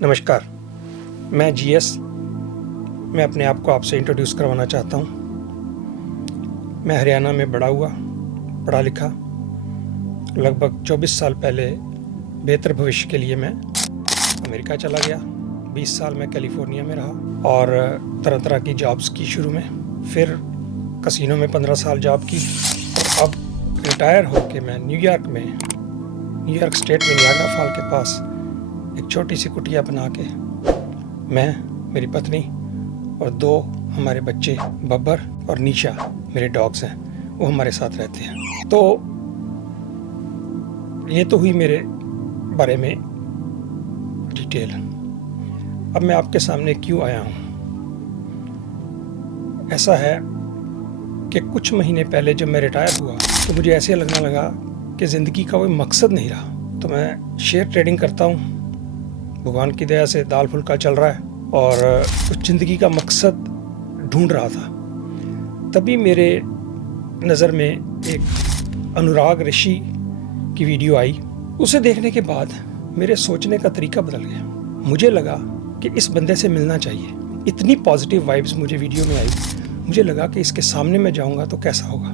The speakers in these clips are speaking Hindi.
नमस्कार, मैं जीएस। मैं अपने आप को आपसे इंट्रोड्यूस करवाना चाहता हूँ। मैं हरियाणा में बड़ा हुआ, पढ़ा लिखा। लगभग 24 साल पहले बेहतर भविष्य के लिए मैं अमेरिका चला गया। 20 साल मैं कैलिफोर्निया में रहा और तरह तरह की जॉब्स की शुरू में। फिर कसिनो में 15 साल जॉब की। अब रिटायर होके मैं न्यूयॉर्क स्टेट में नियाग्रा फॉल के पास एक छोटी सी कुटिया बना के मैं, मेरी पत्नी और 2 हमारे बच्चे बब्बर और नीशा मेरे डॉग्स हैं, वो हमारे साथ रहते हैं। तो ये तो हुई मेरे बारे में डिटेल। अब मैं आपके सामने क्यों आया हूँ? ऐसा है कि कुछ महीने पहले जब मैं रिटायर हुआ तो मुझे ऐसे लगने लगा कि ज़िंदगी का कोई मकसद नहीं रहा। तो मैं शेयर ट्रेडिंग करता हूँ, भगवान की दया से दाल फुल्का चल रहा है और उस ज़िंदगी का मकसद ढूंढ रहा था। तभी मेरे नज़र में एक अनुराग ऋषि की वीडियो आई। उसे देखने के बाद मेरे सोचने का तरीका बदल गया। मुझे लगा कि इस बंदे से मिलना चाहिए। इतनी पॉजिटिव वाइब्स मुझे वीडियो में आई। मुझे लगा कि इसके सामने मैं जाऊंगा तो कैसा होगा।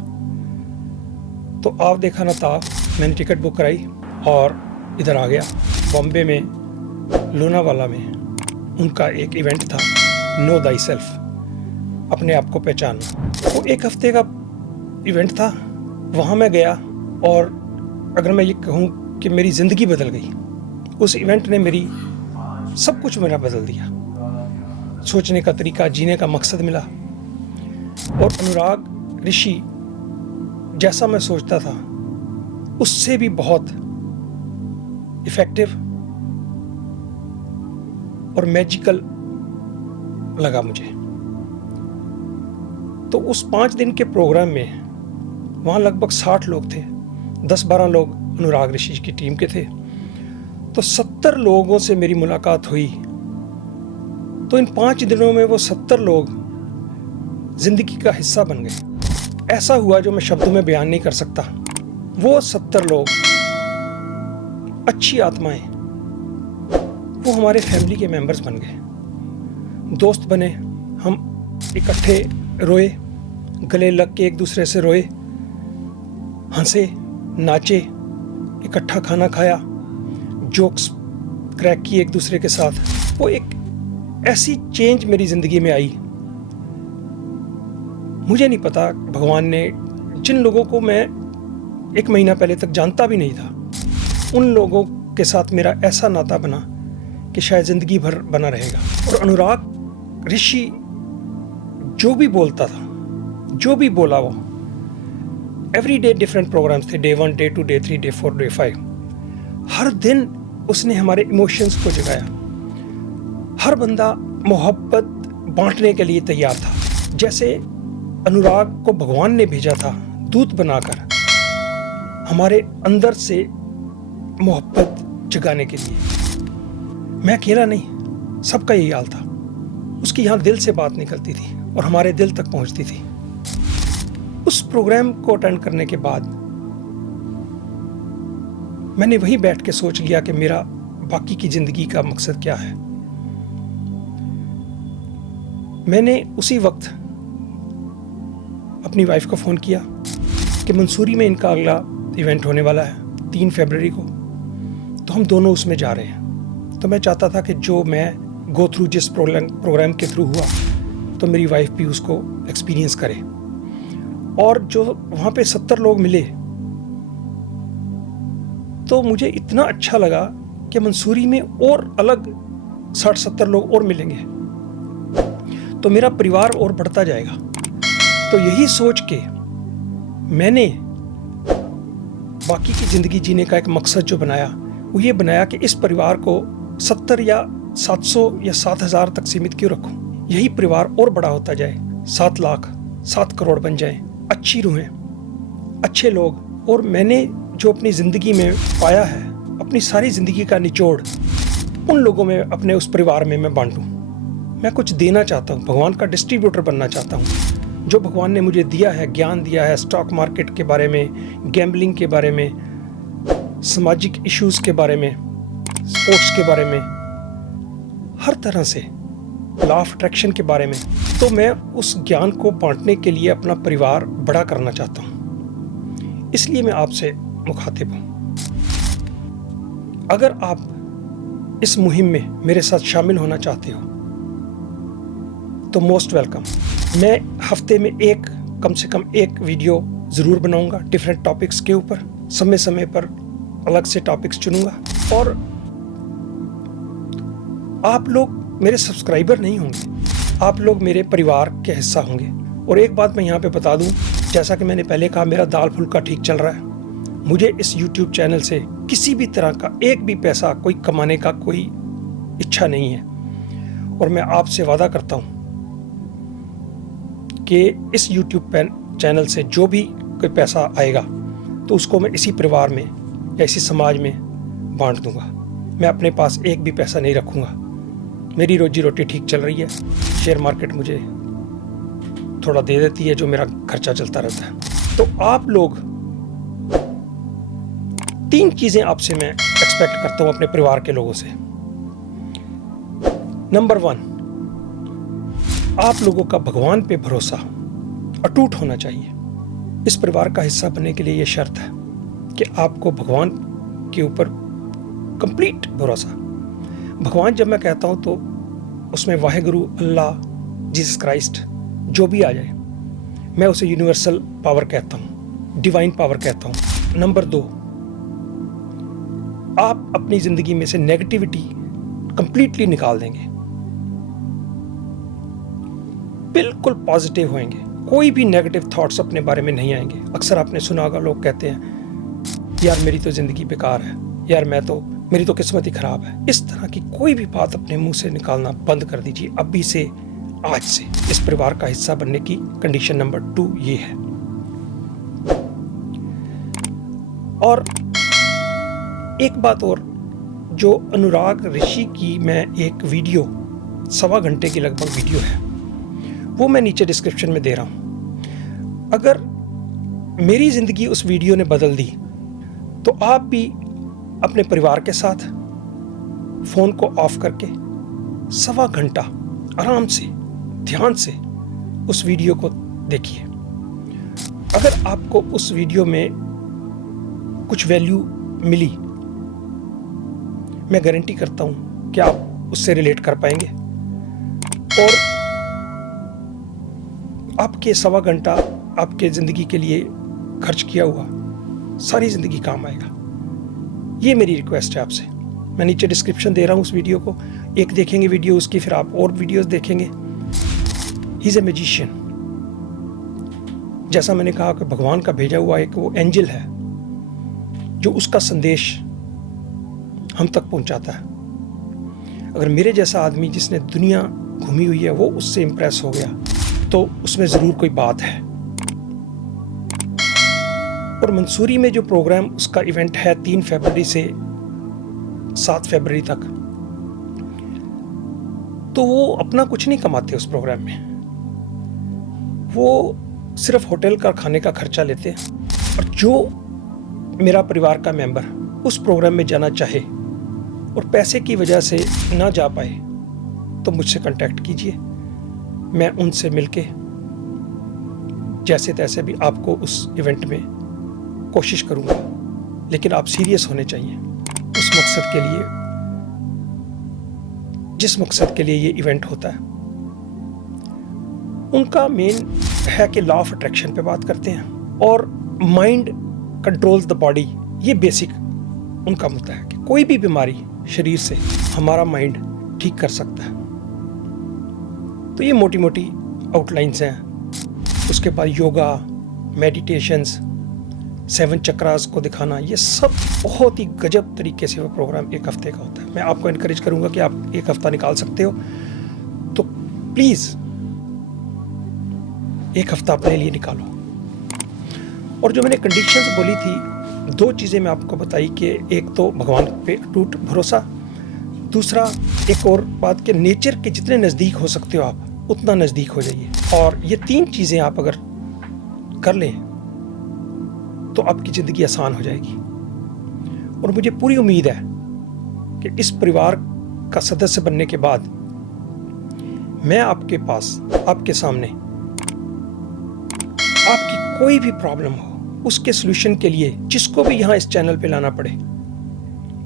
तो आप देखा ना ताप, मैंने टिकट बुक कराई और इधर आ गया। बॉम्बे में लोनावाला में उनका एक इवेंट था, नो दाई सेल्फ, अपने आप को पहचानना। वो 1 हफ्ते का इवेंट था। वहाँ मैं गया और अगर मैं ये कहूँ कि मेरी ज़िंदगी बदल गई। उस इवेंट ने मेरी सब कुछ मेरा बदल दिया। सोचने का तरीका, जीने का मकसद मिला। और अनुराग ऋषि जैसा मैं सोचता था उससे भी बहुत इफ़ेक्टिव और मैजिकल लगा मुझे। तो उस 5 दिन के प्रोग्राम में वहाँ लगभग 60 लोग थे। 10-12 लोग अनुराग ऋषि की टीम के थे। तो 70 लोगों से मेरी मुलाकात हुई। तो इन 5 दिनों में वो 70 लोग जिंदगी का हिस्सा बन गए। ऐसा हुआ जो मैं शब्दों में बयान नहीं कर सकता। वो 70 लोग अच्छी आत्माएं, वो हमारे फैमिली के मेंबर्स बन गए, दोस्त बने। हम इकट्ठे रोए, गले लग के एक दूसरे से रोए, हंसे, नाचे, इकट्ठा खाना खाया, जोक्स क्रैक किए एक दूसरे के साथ। वो एक ऐसी चेंज मेरी ज़िंदगी में आई। मुझे नहीं पता भगवान ने जिन लोगों को मैं 1 महीना पहले तक जानता भी नहीं था, उन लोगों के साथ मेरा ऐसा नाता बना कि शायद ज़िंदगी भर बना रहेगा। और अनुराग ऋषि जो भी बोलता था, जो भी बोला, वो एवरी डे डिफरेंट प्रोग्राम्स थे। Day 1, day 2, day 3, day 4, day 5। हर दिन उसने हमारे इमोशंस को जगाया। हर बंदा मोहब्बत बांटने के लिए तैयार था। जैसे अनुराग को भगवान ने भेजा था दूत बनाकर हमारे अंदर से मोहब्बत जगाने के लिए। मैं अकेला नहीं, सबका यही हाल था। उसकी यहाँ दिल से बात निकलती थी और हमारे दिल तक पहुँचती थी। उस प्रोग्राम को अटेंड करने के बाद मैंने वहीं बैठ के सोच लिया कि मेरा बाकी की ज़िंदगी का मकसद क्या है। मैंने उसी वक्त अपनी वाइफ को फ़ोन किया कि मंसूरी में इनका अगला इवेंट होने वाला है 3 फरवरी को, तो हम दोनों उसमें जा रहे हैं। तो मैं चाहता था कि जो मैं गो थ्रू जिस प्रोग्राम के थ्रू हुआ, तो मेरी वाइफ भी उसको एक्सपीरियंस करे। और जो वहाँ पे 70 लोग मिले तो मुझे इतना अच्छा लगा कि मंसूरी में और अलग 60-70 लोग और मिलेंगे तो मेरा परिवार और बढ़ता जाएगा। तो यही सोच के मैंने बाकी की ज़िंदगी जीने का एक मकसद जो बनाया, वो ये बनाया कि इस परिवार को 70 या 700 या 7,000 तक सीमित क्यों रखूं। यही परिवार और बड़ा होता जाए, 7 लाख, 7 करोड़ बन जाए, अच्छी रूहें, अच्छे लोग। और मैंने जो अपनी ज़िंदगी में पाया है, अपनी सारी ज़िंदगी का निचोड़ उन लोगों में, अपने उस परिवार में मैं बांटूं। मैं कुछ देना चाहता हूँ, भगवान का डिस्ट्रीब्यूटर बनना चाहता हूँ। जो भगवान ने मुझे दिया है, ज्ञान दिया है स्टॉक मार्केट के बारे में, गैम्बलिंग के बारे में, सामाजिक इश्यूज़ के बारे में, स्पोर्ट्स के बारे में, हर तरह से लॉ ऑफ अट्रैक्शन के बारे में, तो मैं उस ज्ञान को बांटने के लिए अपना परिवार बड़ा करना चाहता हूँ। इसलिए मैं आपसे मुखातिब हूँ। अगर आप इस मुहिम में मेरे साथ शामिल होना चाहते हो तो मोस्ट वेलकम। मैं हफ्ते में कम से कम एक वीडियो ज़रूर बनाऊंगा डिफरेंट टॉपिक्स के ऊपर। समय समय पर अलग से टॉपिक्स चुनूंगा। और आप लोग मेरे सब्सक्राइबर नहीं होंगे, आप लोग मेरे परिवार के हिस्सा होंगे। और एक बात मैं यहाँ पे बता दूँ, जैसा कि मैंने पहले कहा, मेरा दाल फुल्का ठीक चल रहा है। मुझे इस YouTube चैनल से किसी भी तरह का एक भी पैसा कोई कमाने का कोई इच्छा नहीं है। और मैं आपसे वादा करता हूँ कि इस YouTube चैनल से जो भी कोई पैसा आएगा तो उसको मैं इसी परिवार में या इसी समाज में बांट दूंगा। मैं अपने पास एक भी पैसा नहीं रखूंगा। मेरी रोजी रोटी ठीक चल रही है। शेयर मार्केट मुझे थोड़ा दे देती है जो मेरा खर्चा चलता रहता है। तो आप लोग, 3 चीज़ें आपसे मैं एक्सपेक्ट करता हूँ अपने परिवार के लोगों से। नंबर 1, आप लोगों का भगवान पे भरोसा अटूट होना चाहिए। इस परिवार का हिस्सा बनने के लिए यह शर्त है कि आपको भगवान के ऊपर कंप्लीट भरोसा। भगवान जब मैं कहता हूं तो उसमें वाहेगुरु, अल्लाह, जीसस क्राइस्ट जो भी आ जाए, मैं उसे यूनिवर्सल पावर कहता हूं, डिवाइन पावर कहता हूं। नंबर 2, आप अपनी जिंदगी में से नेगेटिविटी कंप्लीटली निकाल देंगे, बिल्कुल पॉजिटिव होंगे। कोई भी नेगेटिव थॉट्स अपने बारे में नहीं आएंगे। अक्सर आपने सुना होगा, लोग कहते हैं यार मेरी तो जिंदगी बेकार है, यार मेरी तो किस्मत ही खराब है। इस तरह की कोई भी बात अपने मुंह से निकालना बंद कर दीजिए अभी से, आज से। इस परिवार का हिस्सा बनने की कंडीशन नंबर 2 ये है। और एक बात और, जो अनुराग ऋषि की मैं एक वीडियो 1.25 घंटे की लगभग वीडियो है, वो मैं नीचे डिस्क्रिप्शन में दे रहा हूं। अगर मेरी जिंदगी उस वीडियो ने बदल दी तो आप भी अपने परिवार के साथ फोन को ऑफ करके 1.25 घंटा आराम से, ध्यान से उस वीडियो को देखिए। अगर आपको उस वीडियो में कुछ वैल्यू मिली, मैं गारंटी करता हूं कि आप उससे रिलेट कर पाएंगे और आपके 1.25 घंटा आपके ज़िंदगी के लिए खर्च किया हुआ सारी ज़िंदगी काम आएगा। ये मेरी रिक्वेस्ट है आपसे। मैं नीचे डिस्क्रिप्शन दे रहा हूँ उस वीडियो को, एक देखेंगे वीडियो उसकी, फिर आप और वीडियोस देखेंगे। He is a magician. जैसा मैंने कहा कि भगवान का भेजा हुआ एक वो एंजल है जो उसका संदेश हम तक पहुंचाता है। अगर मेरे जैसा आदमी जिसने दुनिया घूमी हुई है वो उससे इंप्रेस हो गया तो उसमें ज़रूर कोई बात है। और मंसूरी में जो प्रोग्राम, उसका इवेंट है 3 फरवरी से 7 फरवरी तक, तो वो अपना कुछ नहीं कमाते उस प्रोग्राम में। वो सिर्फ होटल का खाने का खर्चा लेते हैं। और जो मेरा परिवार का मेंबर उस प्रोग्राम में जाना चाहे और पैसे की वजह से ना जा पाए तो मुझसे कांटेक्ट कीजिए। मैं उनसे मिलके जैसे तैसे भी आपको उस इवेंट में कोशिश करूंगा। लेकिन आप सीरियस होने चाहिए उस मकसद के लिए, जिस मकसद के लिए ये इवेंट होता है। उनका मेन है कि लॉ ऑफ अट्रैक्शन पे बात करते हैं और माइंड कंट्रोल्स द बॉडी। ये बेसिक उनका मुद्दा है कि कोई भी बीमारी शरीर से हमारा माइंड ठीक कर सकता है। तो ये मोटी मोटी आउटलाइंस हैं। उसके बाद योगा, मेडिटेशंस, 7 चक्रास को दिखाना, ये सब बहुत ही गजब तरीके से वो प्रोग्राम 1 हफ्ते का होता है। मैं आपको इनकरेज करूंगा कि आप 1 हफ्ता निकाल सकते हो तो प्लीज़ 1 हफ्ता अपने लिए निकालो। और जो मैंने कंडीशंस बोली थी, 2 चीज़ें मैं आपको बताई कि एक तो भगवान पे अटूट भरोसा, दूसरा एक और बात कि नेचर के जितने नज़दीक हो सकते हो आप उतना नज़दीक हो जाइए। और ये 3 चीज़ें आप अगर कर लें तो आपकी ज़िंदगी आसान हो जाएगी। और मुझे पूरी उम्मीद है कि इस परिवार का सदस्य बनने के बाद मैं आपके पास, आपके सामने आपकी कोई भी प्रॉब्लम हो उसके सॉल्यूशन के लिए जिसको भी यहाँ इस चैनल पे लाना पड़े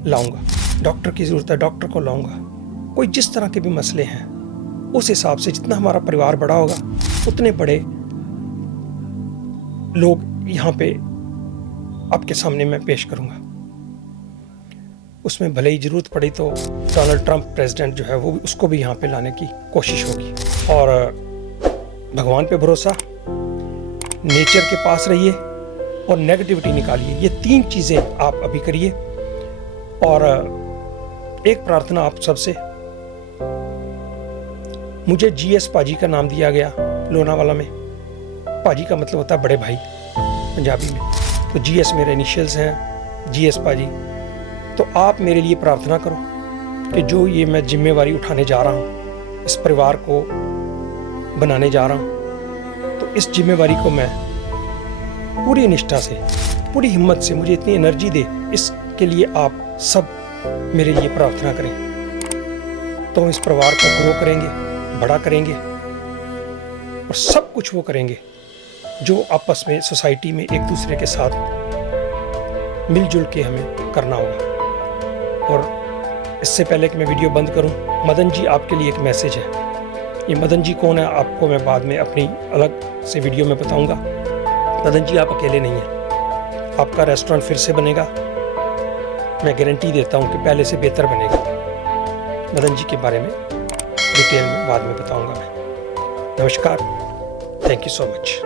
लाऊंगा। डॉक्टर की ज़रूरत है, डॉक्टर को लाऊंगा। कोई जिस तरह के भी मसले हैं उस हिसाब से जितना हमारा परिवार बड़ा होगा उतने बड़े लोग यहाँ पे आपके सामने मैं पेश करूँगा। उसमें भले ही ज़रूरत पड़ी तो डोनाल्ड ट्रंप प्रेसिडेंट जो है वो उसको भी यहाँ पे लाने की कोशिश होगी। और भगवान पे भरोसा, नेचर के पास रहिए और नेगेटिविटी निकालिए। ये 3 चीज़ें आप अभी करिए। और एक प्रार्थना आप सबसे, मुझे जीएस पाजी का नाम दिया गया लोनावाला में। पाजी का मतलब होता है बड़े भाई पंजाबी में, तो जीएस मेरे इनिशियल्स हैं, जीएस पाजी। तो आप मेरे लिए प्रार्थना करो कि जो ये मैं जिम्मेवारी उठाने जा रहा हूँ, इस परिवार को बनाने जा रहा हूँ, तो इस जिम्मेवारी को मैं पूरी निष्ठा से, पूरी हिम्मत से, मुझे इतनी एनर्जी दे, इसके लिए आप सब मेरे लिए प्रार्थना करें। तो इस परिवार को ग्रो करेंगे, बड़ा करेंगे और सब कुछ वो करेंगे जो आपस में सोसाइटी में एक दूसरे के साथ मिलजुल के हमें करना होगा। और इससे पहले कि मैं वीडियो बंद करूं, मदन जी आपके लिए एक मैसेज है। ये मदन जी कौन है आपको मैं बाद में अपनी अलग से वीडियो में बताऊंगा। मदन जी आप अकेले नहीं हैं, आपका रेस्टोरेंट फिर से बनेगा। मैं गारंटी देता हूं कि पहले से बेहतर बनेगा। मदन जी के बारे में डिटेल में बाद में बताऊंगा मैं। नमस्कार, थैंक यू सो मच।